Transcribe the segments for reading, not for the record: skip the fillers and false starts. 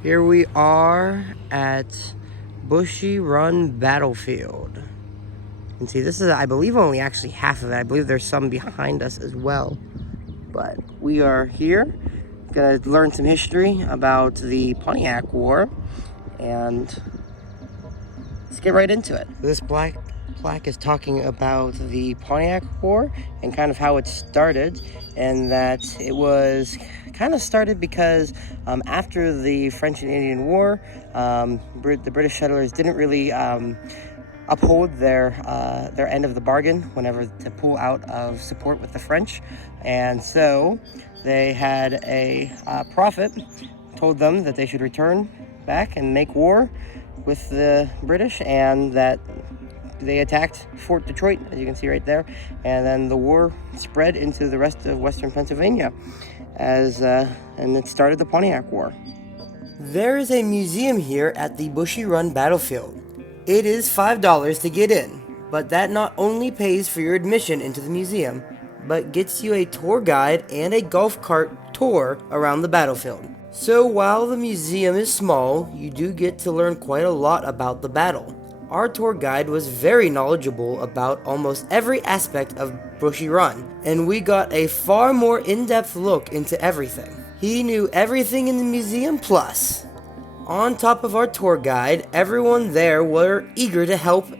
Here we are at Bushy Run Battlefield. And see, this is, I believe, only actually half of it. I believe there's some behind us as well. But we are here, gonna learn some history about the Pontiac War, and let's get right into it. This black plaque is talking about the Pontiac War and kind of how it started, and that it was kind of started because after the French and Indian War, the British settlers didn't really uphold their end of the bargain whenever to pull out of support with the French, and so they had a prophet told them that they should return back and make war with the British, and that they attacked Fort Detroit, as you can see right there, and then the war spread into the rest of western Pennsylvania, and it started the Pontiac War. There is a museum here at the Bushy Run Battlefield. It is $5 to get in, but that not only pays for your admission into the museum, but gets you a tour guide and a golf cart tour around the battlefield. So while the museum is small, you do get to learn quite a lot about the battle. Our tour guide was very knowledgeable about almost every aspect of Bushy Run, and we got a far more in-depth look into everything. He knew everything in the museum plus. On top of our tour guide, everyone there were eager to help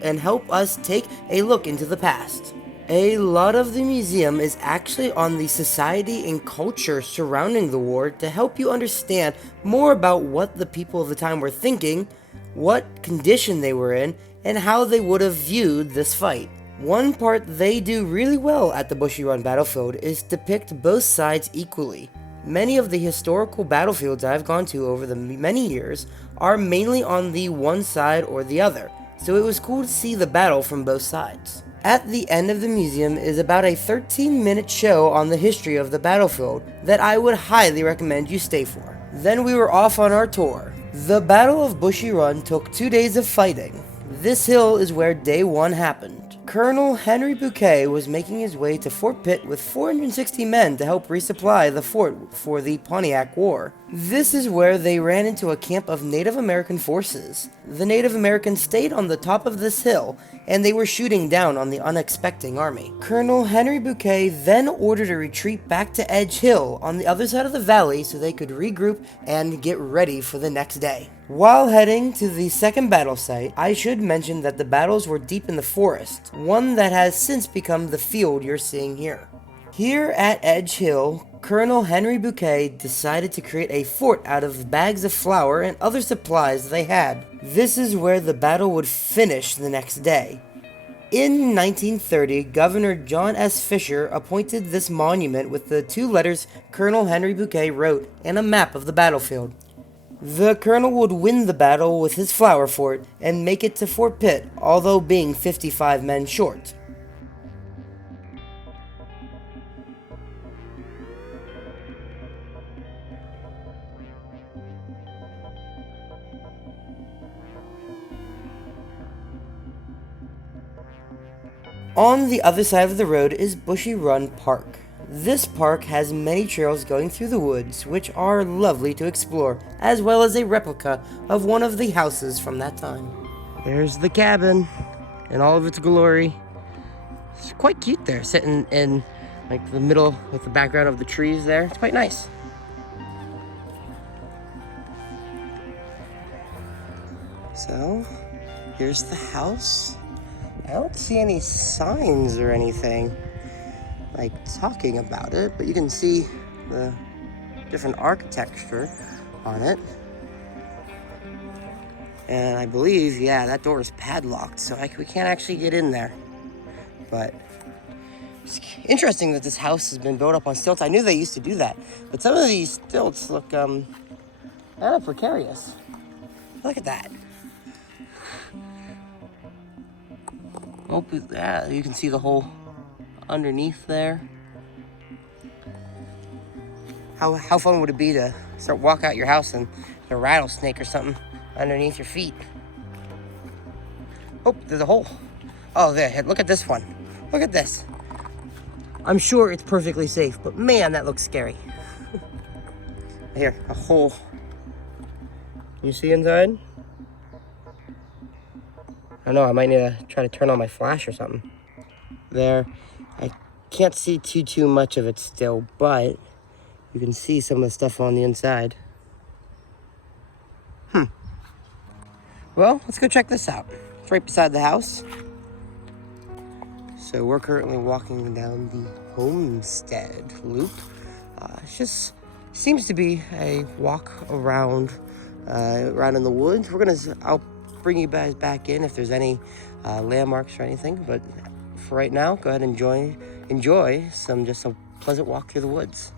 us take a look into the past. A lot of the museum is actually on the society and culture surrounding the war to help you understand more about what the people of the time were thinking, what condition they were in, and how they would have viewed this fight. One part they do really well at the Bushy Run Battlefield is depict both sides equally. Many of the historical battlefields I've gone to over the many years are mainly on the one side or the other, so it was cool to see the battle from both sides. At the end of the museum is about a 13-minute show on the history of the battlefield that I would highly recommend you stay for. Then we were off on our tour. The Battle of Bushy Run took 2 days of fighting. This hill is where day 1 happened. Colonel Henry Bouquet was making his way to Fort Pitt with 460 men to help resupply the fort for the Pontiac War. This is where they ran into a camp of Native American forces. The Native Americans stayed on the top of this hill, and they were shooting down on the unexpecting army. Colonel Henry Bouquet then ordered a retreat back to Edge Hill on the other side of the valley so they could regroup and get ready for the next day. While heading to the second battle site, I should mention that the battles were deep in the forest, one that has since become the field you're seeing here. Here at Edge Hill, Colonel Henry Bouquet decided to create a fort out of bags of flour and other supplies they had. This is where the battle would finish the next day. In 1930, Governor John S. Fisher appointed this monument with the 2 letters Colonel Henry Bouquet wrote and a map of the battlefield. The colonel would win the battle with his flour fort and make it to Fort Pitt, although being 55 men short. On the other side of the road is Bushy Run Park. This park has many trails going through the woods, which are lovely to explore, as well as a replica of one of the houses from that time. There's the cabin in all of its glory. It's quite cute there, sitting in like the middle with the background of the trees there. It's quite nice. So, here's the house. I don't see any signs or anything like talking about it, but you can see the different architecture on it. And I believe, yeah, that door is padlocked, so we can't actually get in there. But it's interesting that this house has been built up on stilts. I knew they used to do that, but some of these stilts look kind of precarious. Look at that. Oh, yeah, you can see the hole underneath there. How fun would it be to walk out your house and a rattlesnake or something underneath your feet? Oh, there's a hole. Oh, there, look at this one. Look at this. I'm sure it's perfectly safe, but man, that looks scary. Here, a hole You see inside? I know, I might need to try to turn on my flash or something. There, I can't see too much of it still, but you can see some of the stuff on the inside. Well, let's go check this out. It's right beside the house. So we're currently walking down the homestead loop. It just seems to be a walk around in the woods. I'll bring you guys back in if there's any landmarks or anything. But for right now, go ahead and enjoy just a pleasant walk through the woods.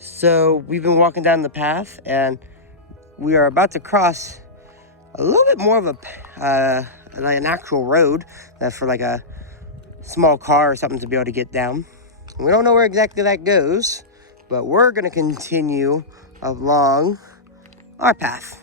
So we've been walking down the path, and we are about to cross a little bit more of like an actual road that's for like a small car or something to be able to get down. We don't know where exactly that goes, but we're gonna continue along our path.